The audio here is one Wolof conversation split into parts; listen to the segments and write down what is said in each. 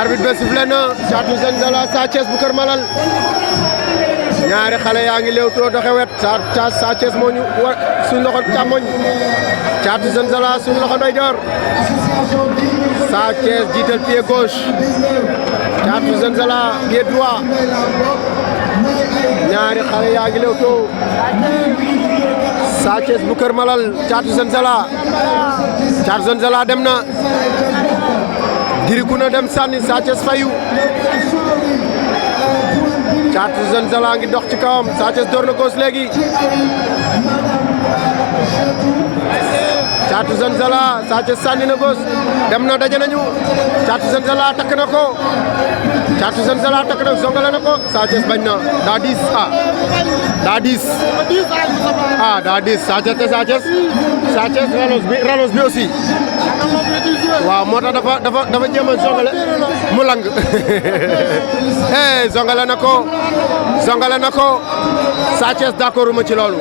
arbitre bi sifflé na Thiatou Zenzala Sa Thiès bu Kër Malal ñaari xale yaa ngi léewtoo doxe wet Sa Thiès moo ñu suñ loxo càmmoñ Thiatou Zenzala suñ loxo ndeyjoor Sa Thiès jiital pied gauche Thiatou Zenzala pied droit ñaari xale yaa ngi léewtoo Sa Thiès bu Kër Malal Thiatou Zenzala dem na diriku na dem sànni Sa Thiès fayu Thiatou Zenzala ngi dox ci kawam Sa Thiès door na gauche léegi Thiatou Zenzala Sa Thiès sànni na gauche dem na daje nañu Thiatou Zenzala takk na ko Thiatou Zenzala takk na zongale na ko Sa Thiès bañ na daa diis daa diis daa diis Sa Thiès ralos bi aussi waaw moo tax dafa jéem a zongale mu lang zongale na ko Sa Thiès d'accord ma ci loolu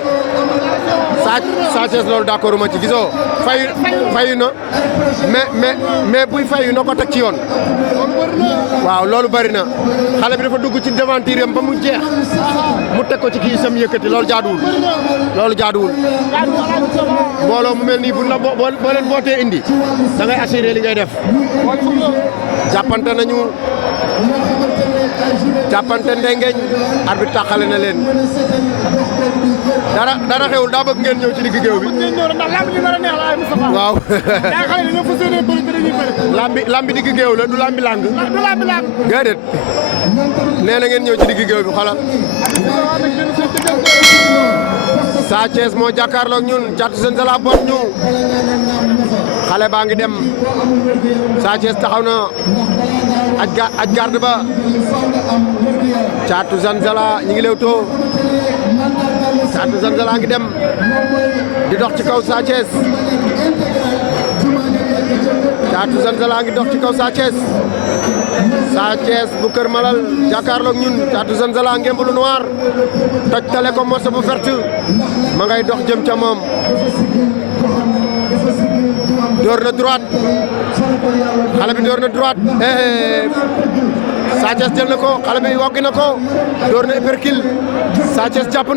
Sa Thiès loolu d'accord ma ci gisoo fayu na mais buy fayu na ko teg ci yoon waaw loolu bari na xale bi dafa dugg ci devanture am ba mu jeex mu teg ko ci kii sam yëkkati loolu jaaduwul mbooloo mu mel nii buñ la boo leen bootee indi da ngay assuré li ngay def jàppante nañu jàppante ndengeñ arbitre tàqale na leen dara xewul daa bëgg ngeen ñëw ci digg géew bi waaw lambi digg géew la du lambi lang déedéet nee na ngeen ñëw ci digg géew bi xoolal Sa Thiès moo jàkkaarloog ñun Thiatou Zenzala boot ñu xale baa ngi dem Sa Thiès taxaw na aj garde ba Thiatou Zenzala ñi ngi lewtoo Thiatou Zenzala ngi dem di dox ci kaw Sa Thiès Thiatou Zenzala ngi dox ci kaw Sa Thiès bu Kër Malal jàkkaarloog ñun Thiatou Zenzala ngemb lu noir toj tale ko morceau bu vert ma ngay dox jëm ca moom door na droite xale bi door na droite Sa Thiès jël na ko xale bi woggi na ko door na uppercut Sa Thiès jàpp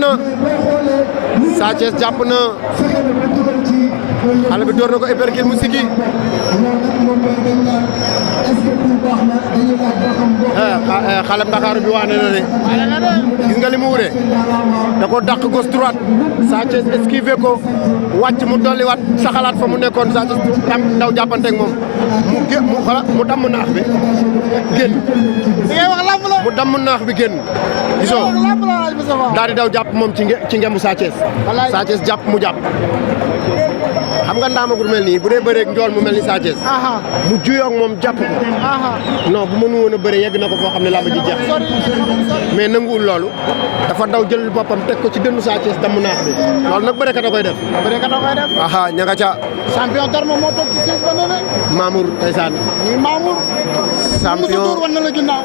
na xale bi door na ko uppercut mu sigi xale Ndakaaru bi waane na ne gis nga li mu wure da ko dàq gauche droite Sa Thiès esquivé ko wàcc mu dolliwaat saxalaat fa mu nekkoon Sa Thiès ram daw jàppanteeg moom mu damm naax bi génn mu damm naax bi génn gisoo daal di daw jàpp moom ci ngemu Sa Thiès jàpp mu jàpp xam nga ndaamagul mel nii bu dee bëreeg njool mu mel ni Sa Thiès mu juyoog moom jàpp ko non bu mënu woon a bëre yegg na ko foo xam ne làmb ji jeex mais nanguwul loolu dafa daw jël boppam teg ko ci dënnu Sa Thiès damm naax bi loolu nag bërekat da koy def ña nga ca champion d'arme moo toog ci siis ba ne Mamour Taysaan Mamour champion dóor wan na la ginnaaw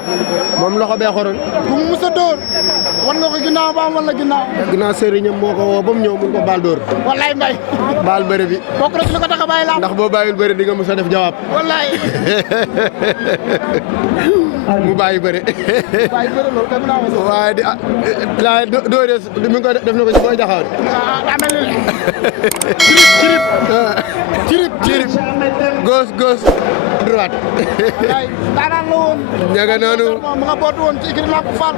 moom loxo bee xoroon bu mu musa dóor wan nga ko ginnaaw ba am wan la ginnaaw sëriñam moo ko woo ba mu ñëw mun ko baal dóor wallaay mbay baal bëre bi bokk na ci li ko tax a bàyyi laa ndax boo bàyyul bëre di nga mos a def jawaab wallaay mu bàyyi bëre loolu kay mën naa wax waaye di laay dóore mi ngi ko def na ko ci booy jaxaw daa mel ni cirip gauche droite daanaan la woon ñaga noonu mu nga bootu woon ci ikri Lamp Fall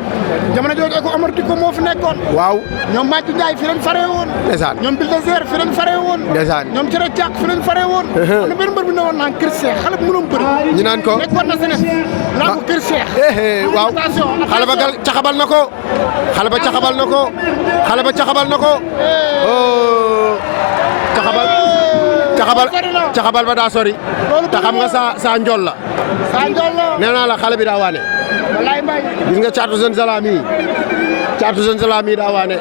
jamono jooju ko Omar Diko moo fi nekkoon waaw ñoom Madji Ndiaye fi lañ faree woon ndeysaan ñoom Bulldozer fi lañ faree woon ndeysaan ñoom Cere Càq fi lañ faree woon am na benn mbër bi ne woon naan Kër Cheikh xale bu mënoon bëri ñu naan ko nekkoon na Sénégal naan ko Kër Cheikh waaw xale ba caxabal na ko xale ba caxabal na ko caxabal ba daa sori te xam nga sa njool la nee naa la xale bi daa waane wallaay mbay gis nga Thiatou Zenzala mii daa waane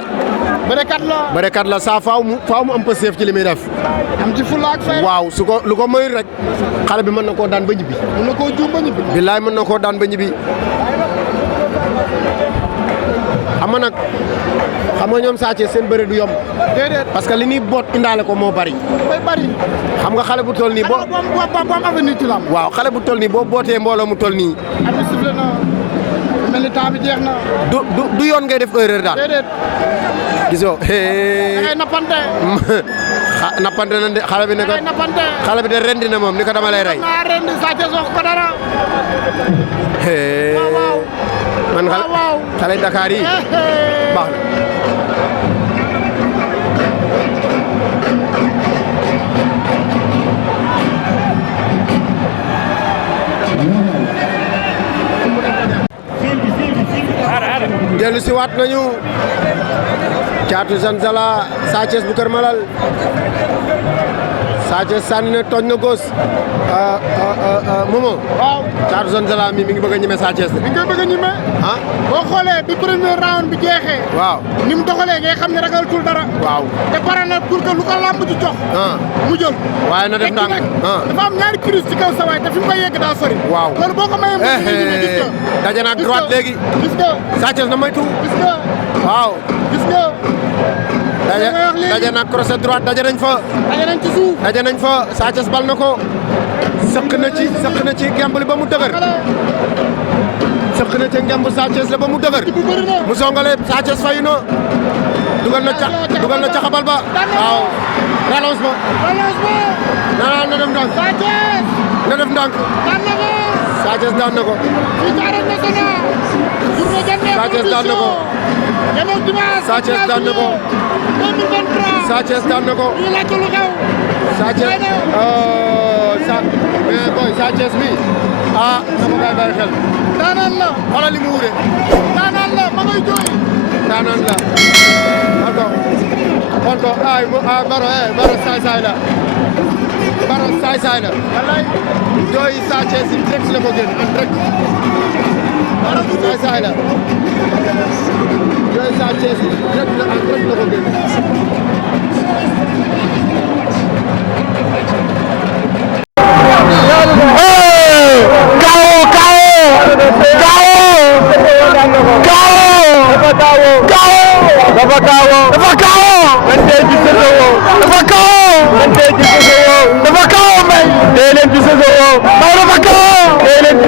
bërekat la saa faaw mu am pëseef ci li muy def. am ci fulla ak fay. waaw su ko lu ko moyul rek xale bi mën na koo daan ba ñibbi. mën na koo juum ba ñibbi. billaay mën na koo daan ba ñibbi. xam nga nag xam nga ñoom Sa Thiès seen bëre du yomb. déedéet parce que li ñuy boot indaale ko moo bari. dafay bari. xam nga xale bu toll nii boo. am avenir ci lamb. waaw xale bu toll nii boo bootee mbooloo mu toll nii. am na sifflé na mel ni temps bi jeex na. du yoon ngay def erreur daal. déedéet. gisoo. da ngay nappante. nappante na de xale bi ne ko. da ngay nappante. xale bi de rendi na moom ni ko dama lay rey. naa rendi Sa Thiès wax ko dara. waaw. man xale Dakar yi baax na. dellu si waat nañu Thiatou Zanzala Sa Thiès bu Kër Malal Sa Thiès sànni na tooñ na góos Momo. waaw Thiatou Zanzala mi ngi bëgg a ñeme Sa Thiès de. mi ngi koy bëgg a ñeme. ah boo xoolee bi premier round bi jeexee. waaw ni mu doxalee ngay xam ne ragalatul dara. waaw te pare na pour que lu ko lamb ci jox. mu jël. waaye na def ndànk dafa am ñaari crise ci kaw sa waay te fi mu koy yegg daa sori. waaw loolu boo ko mayee mu gis nga. daje na ak droite léegi. gis nga. Sa Thiès na moytu. gis nga. waaw. gis nga. daje na crochet droite daje nañ fa. daje nañ ci suuf. daje nañ fa Sa Thiès bal na ko. sëq na ci gemb li ba mu dëgër. sëq na ci ngemb Sa Thiès la ba mu dëgër. mu songale Sa Thiès fayu na. dugal na caxabal ba. waaw. relance ba. na def ndànk. na def ndànk. Sa Thiès daan na ko. Sa Thiès daan na ko. Sa Thiès daan na ko. Sa Thiès daan na ko. Sa Thiès mais boy Sa Thiès bi na ko gaay bàyyi xel. daanaan la. xoolal li mu wuure. daanaan la ma ngay jooy. daanaan la. xool ko Baro saay la. Baro saay la. wallaay. jooy Sa Thiès yi direct la ko génn en direct. Baro saay la. jooy Sa Thiès yi direct la en direct la ko génn. dafa kaawoo man tey ci